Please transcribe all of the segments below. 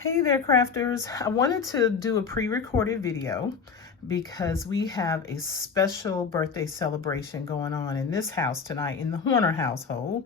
Hey there, crafters. I wanted to do a pre-recorded video because we have a special birthday celebration going on in this house tonight in the Horner household.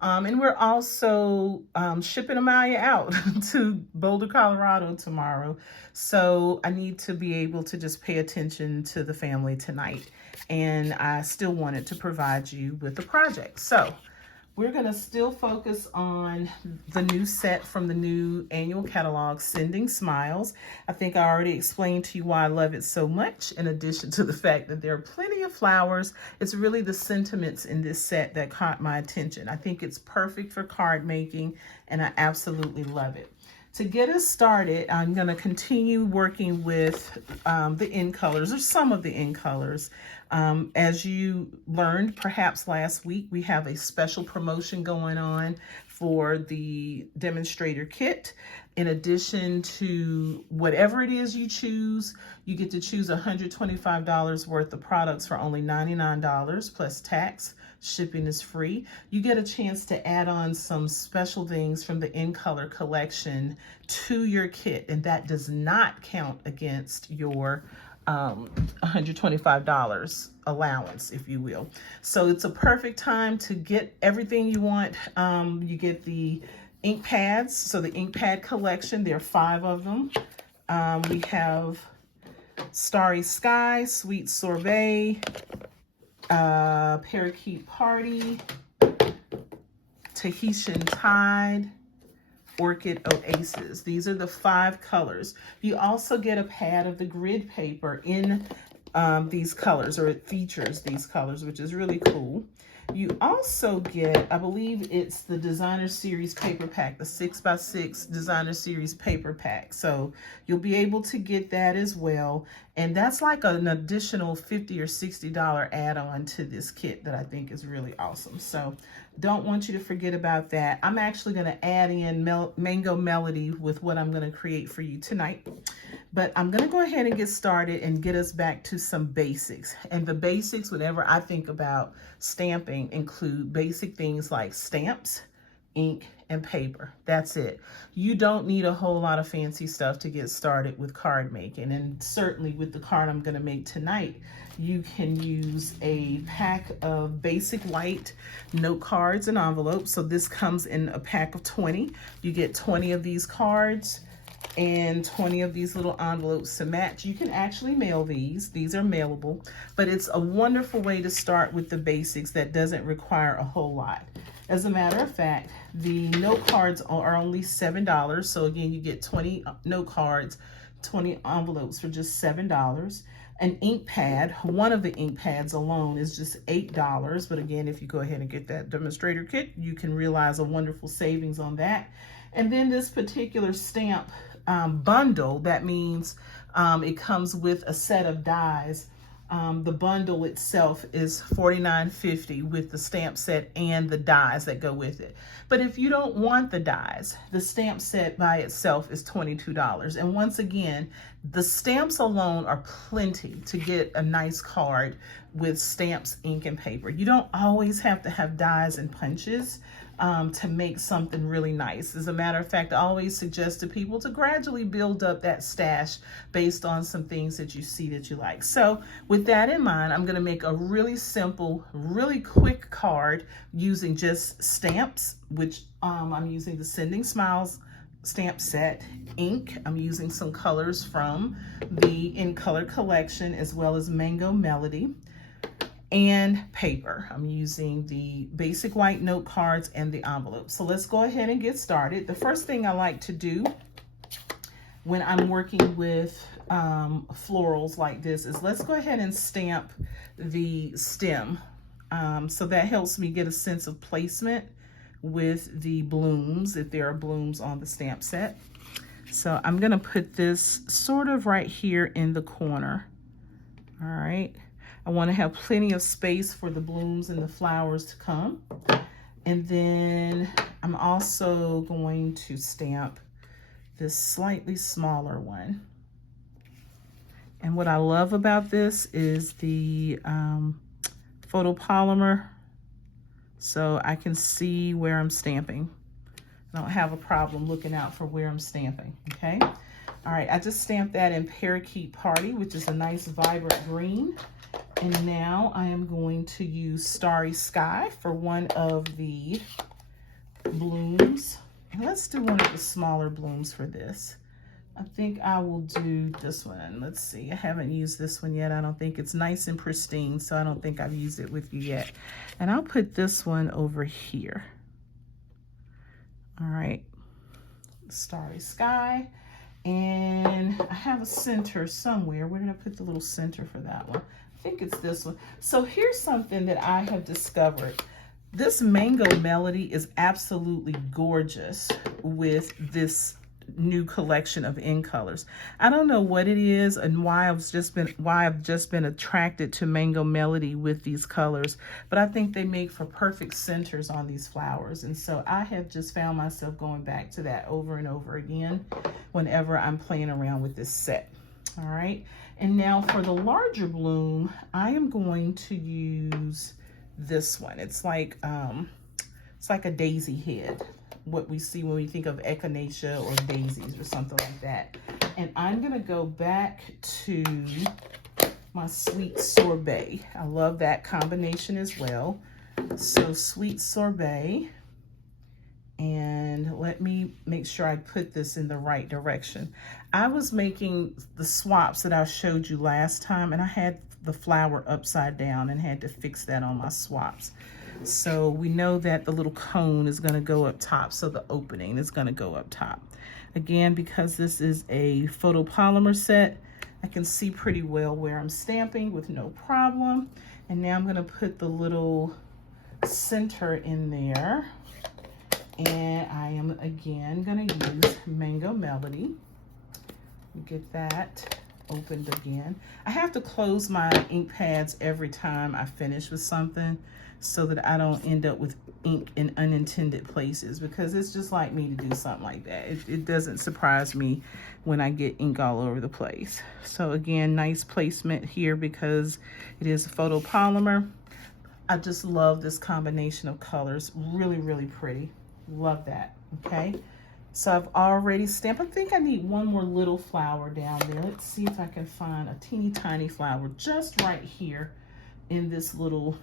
And we're also shipping Amaya out to Boulder, Colorado tomorrow. So I need to be able to just pay attention to the family tonight. And I still wanted to provide you with a project. So we're going to still focus on the new set from the new annual catalog, Sending Smiles. I think I already explained to you why I love it so much, in addition to the fact that there are plenty of flowers. It's really the sentiments in this set that caught my attention. I think it's perfect for card making, and I absolutely love it. To get us started, I'm going to continue working with the in colors, or some of the in colors. As you learned perhaps last week, we have a special promotion going on for the demonstrator kit. In addition to whatever it is you choose, you get to choose $125 worth of products for only $99 plus tax. Shipping is free. You get a chance to add on some special things from the In Color collection to your kit, and that does not count against your $125 allowance, if you will. So it's a perfect time to get everything you want. You get the ink pads. So the ink pad collection, there are 5 of them. We have Starry Sky, Sweet Sorbet, Parakeet Party, Tahitian Tide, Orchid Oasis. These are the 5 colors. You also get a pad of the grid paper in these colors, or it features these colors, which is really cool. You also get, I believe it's the Designer Series paper pack, the 6x6 Designer Series paper pack. So you'll be able to get that as well. And that's like an additional $50 or $60 add-on to this kit that I think is really awesome. So don't want you to forget about that. I'm actually going to add in Mango Melody with what I'm going to create for you tonight. But I'm going to go ahead and get started and get us back to some basics. And the basics, whenever I think about stamping, include basic things like stamps, ink, and paper. That's it. You don't need a whole lot of fancy stuff to get started with card making. And certainly with the card I'm going to make tonight, you can use a pack of basic white note cards and envelopes. So this comes in a pack of 20. You get 20 of these cards and 20 of these little envelopes to match. You can actually mail these. These are mailable, but it's a wonderful way to start with the basics that doesn't require a whole lot. As a matter of fact, the note cards are only $7. So again, you get 20 note cards, 20 envelopes for just $7. An ink pad, one of the ink pads alone is just $8. But again, if you go ahead and get that demonstrator kit, you can realize a wonderful savings on that. And then this particular stamp bundle, that means it comes with a set of dies. The bundle itself is $49.50 with the stamp set and the dies that go with it. But if you don't want the dies, the stamp set by itself is $22. And once again, the stamps alone are plenty to get a nice card with stamps, ink, and paper. You don't always have to have dies and punches to make something really nice. As a matter of fact, I always suggest to people to gradually build up that stash based on some things that you see that you like. So with that in mind, I'm going to make a really simple, really quick card using just stamps, which I'm using the Sending Smiles stamp set, ink. I'm using some colors from the In Color collection, as well as Mango Melody, and paper. I'm using the basic white note cards and the envelope. So let's go ahead and get started. The first thing I like to do when I'm working with florals like this is let's go ahead and stamp the stem. So that helps me get a sense of placement with the blooms, if there are blooms on the stamp set. So I'm gonna put this sort of right here in the corner. All right. I want to have plenty of space for the blooms and the flowers to come. And then I'm also going to stamp this slightly smaller one. And what I love about this is the photopolymer, so I can see where I'm stamping. I don't have a problem looking out for where I'm stamping, okay? All right, I just stamped that in Parakeet Party, which is a nice vibrant green. And now I am going to use Starry Sky for one of the blooms. And let's do one of the smaller blooms for this. I think I will do this one. Let's see, I haven't used this one yet. I don't think it's nice and pristine, so I don't think I've used it with you yet. And I'll put this one over here. All right, Starry Sky. And I have a center somewhere. Where did I put the little center for that one? I think it's this one. So here's something that I have discovered. This Mango Melody is absolutely gorgeous with this new collection of in colors. I don't know what it is and why I've just been attracted to Mango Melody with these colors, but I think they make for perfect centers on these flowers. And so I have just found myself going back to that over and over again whenever I'm playing around with this set. All right, and now for the larger bloom, I am going to use this one. It's like a daisy head, what we see when we think of echinacea or daisies or something like that. And I'm gonna go back to my Sweet Sorbet. I love that combination as well. So Sweet Sorbet, and let me make sure I put this in the right direction. I was making the swaps that I showed you last time, and I had the flower upside down and had to fix that on my swaps. So we know that the little cone is going to go up top, so the opening is going to go up top. Again, because this is a photopolymer set, I can see pretty well where I'm stamping with no problem. And now I'm going to put the little center in there. And I am again going to use Mango Melody. Get that opened again. I have to close my ink pads every time I finish with something so that I don't end up with ink in unintended places, because it's just like me to do something like that. It doesn't surprise me when I get ink all over the place. So again, nice placement here because it is a photopolymer. I just love this combination of colors. Really, really pretty. Love that, okay? So I've already stamped. I think I need one more little flower down there. Let's see if I can find a teeny tiny flower just right here in this little,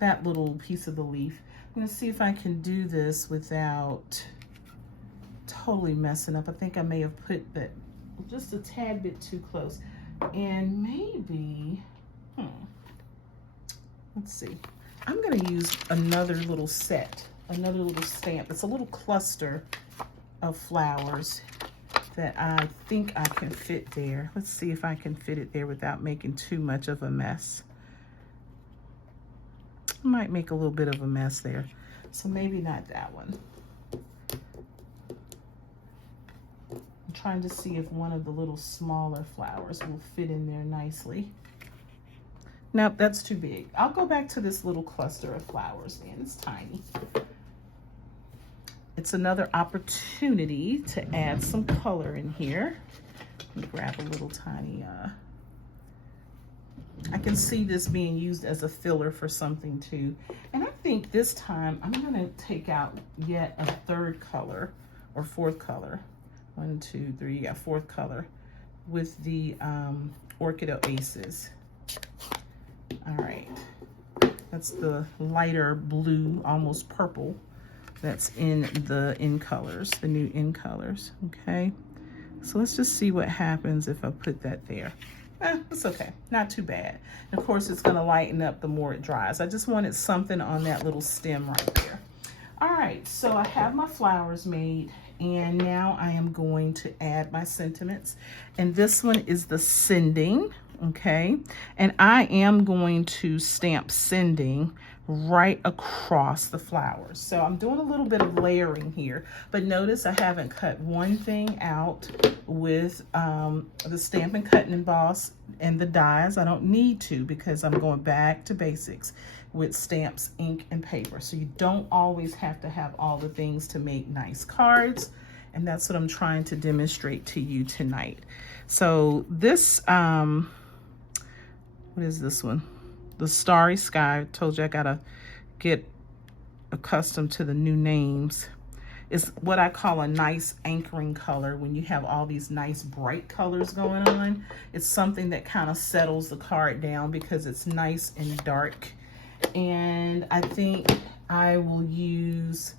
that little piece of the leaf. I'm gonna see if I can do this without totally messing up. I think I may have put that just a tad bit too close. And maybe, let's see. I'm gonna use another little set, another little stamp. It's a little cluster of flowers that I think I can fit there. Let's see if I can fit it there without making too much of a mess. I might make a little bit of a mess there. So maybe not that one. I'm trying to see if one of the little smaller flowers will fit in there nicely. Nope, that's too big. I'll go back to this little cluster of flowers then. It's tiny. It's another opportunity to add some color in here. Let me grab a little tiny, I can see this being used as a filler for something too. And I think this time I'm gonna take out yet a third color or fourth color. 1, 2, 3, yeah, fourth color with the Orchid Oasis. All right, that's the lighter blue, almost purple, that's in the in colors, the new in colors, okay? So let's just see what happens if I put that there. It's okay, not too bad. And of course, it's gonna lighten up the more it dries. I just wanted something on that little stem right there. All right, so I have my flowers made, and now I am going to add my sentiments. And this one is the Sending, okay? And I am going to stamp Sending right across the flowers. So I'm doing a little bit of layering here, but notice I haven't cut one thing out with the Stampin' Cut and Emboss and the dies. I don't need to because I'm going back to basics with stamps, ink, and paper. So you don't always have to have all the things to make nice cards. And that's what I'm trying to demonstrate to you tonight. So this, what is this one? The Starry Sky. I told you I gotta get accustomed to the new names. It's what I call a nice anchoring color. When you have all these nice bright colors going on, it's something that kind of settles the card down because it's nice and dark. And I think I will use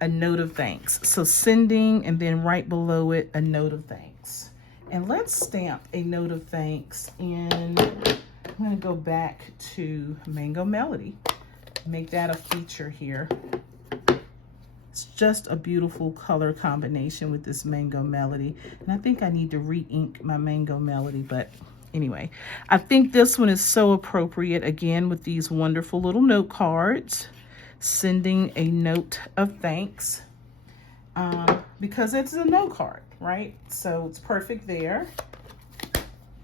a note of thanks. So sending, and then right below it, a note of thanks. And let's stamp a note of thanks. And I'm going to go back to Mango Melody. Make that a feature here. It's just a beautiful color combination with this Mango Melody. And I think I need to re-ink my Mango Melody, but anyway, I think this one is so appropriate, again, with these wonderful little note cards. Sending a note of thanks, because it's a note card, right? So it's perfect there.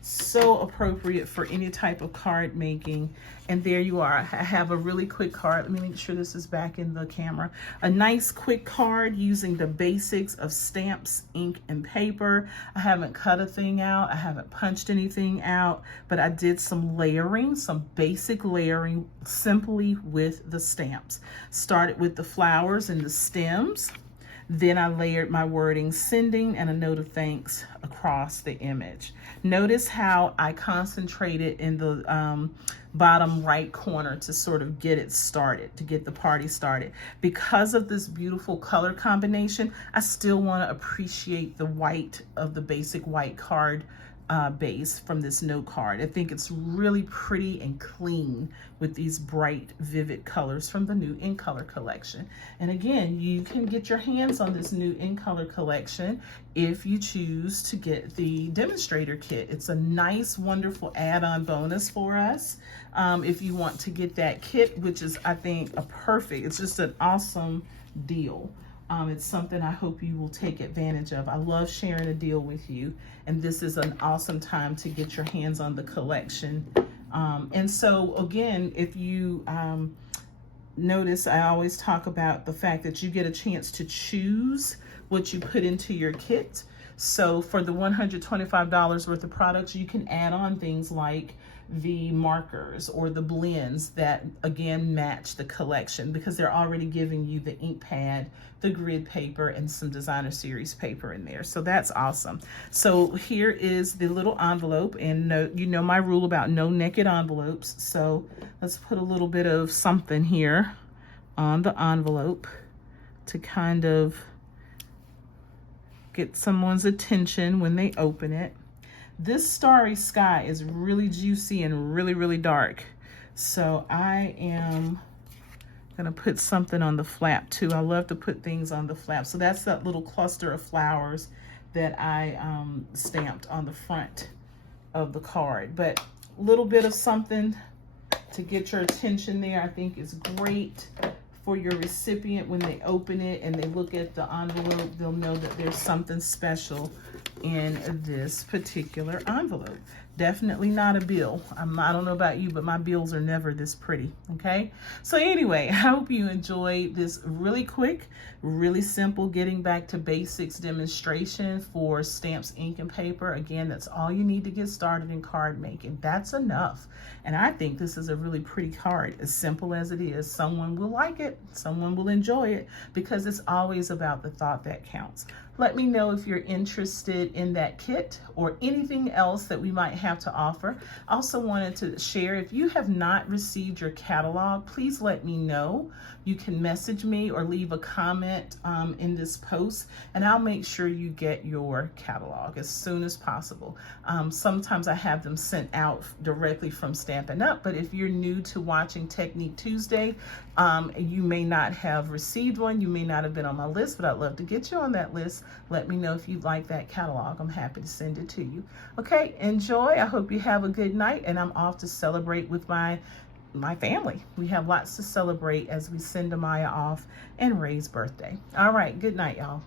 So appropriate for any type of card making. And there you are. I have a really quick card. Let me make sure this is back in the camera. A nice quick card using the basics of stamps, ink, and paper. I haven't cut a thing out. I haven't punched anything out, but I did some layering, some basic layering simply with the stamps. Started with the flowers and the stems. Then I layered my wording, sending, and a note of thanks across the image. Notice how I concentrated in the bottom right corner to sort of get it started, to get the party started. Because of this beautiful color combination, I still want to appreciate the white of the basic white card base from this note card. I think it's really pretty and clean with these bright, vivid colors from the new In Color collection. And again, you can get your hands on this new In Color collection if you choose to get the demonstrator kit. It's a nice, wonderful add-on bonus for us. If you want to get that kit, which is, I think, it's just an awesome deal. It's something I hope you will take advantage of. I love sharing a deal with you, and this is an awesome time to get your hands on the collection. And so again, if you notice, I always talk about the fact that you get a chance to choose what you put into your kit. So for the $125 worth of products, you can add on things like the markers or the blends that again match the collection, because they're already giving you the ink pad, the grid paper, and some designer series paper in there. So that's awesome. So here is the little envelope, and you know my rule about no naked envelopes. So let's put a little bit of something here on the envelope to kind of get someone's attention when they open it. This Starry Sky is really juicy and really, really dark. So I am gonna put something on the flap too. I love to put things on the flap. So that's that little cluster of flowers that I stamped on the front of the card. But a little bit of something to get your attention there, I think is great for your recipient. When they open it and they look at the envelope, they'll know that there's something special in this particular envelope. Definitely not a bill. I don't know about you, but my bills are never this pretty, okay? So anyway, I hope you enjoyed this really quick, really simple getting back to basics demonstration for stamps, ink, and paper. Again, that's all you need to get started in card making. That's enough. And I think this is a really pretty card. As simple as it is, someone will like it, someone will enjoy it, because it's always about the thought that counts. Let me know if you're interested in that kit or anything else that we might have to offer. I also wanted to share, if you have not received your catalog, please let me know. You can message me or leave a comment in this post, and I'll make sure you get your catalog as soon as possible. Sometimes I have them sent out directly from Stampin' Up!, but if you're new to watching Technique Tuesday, you may not have received one, you may not have been on my list, but I'd love to get you on that list. Let me know if you'd like that catalog. I'm happy to send it to you. Okay, enjoy. I hope you have a good night, and I'm off to celebrate with my family. We have lots to celebrate as we send Amaya off and Ray's birthday. All right, good night, y'all.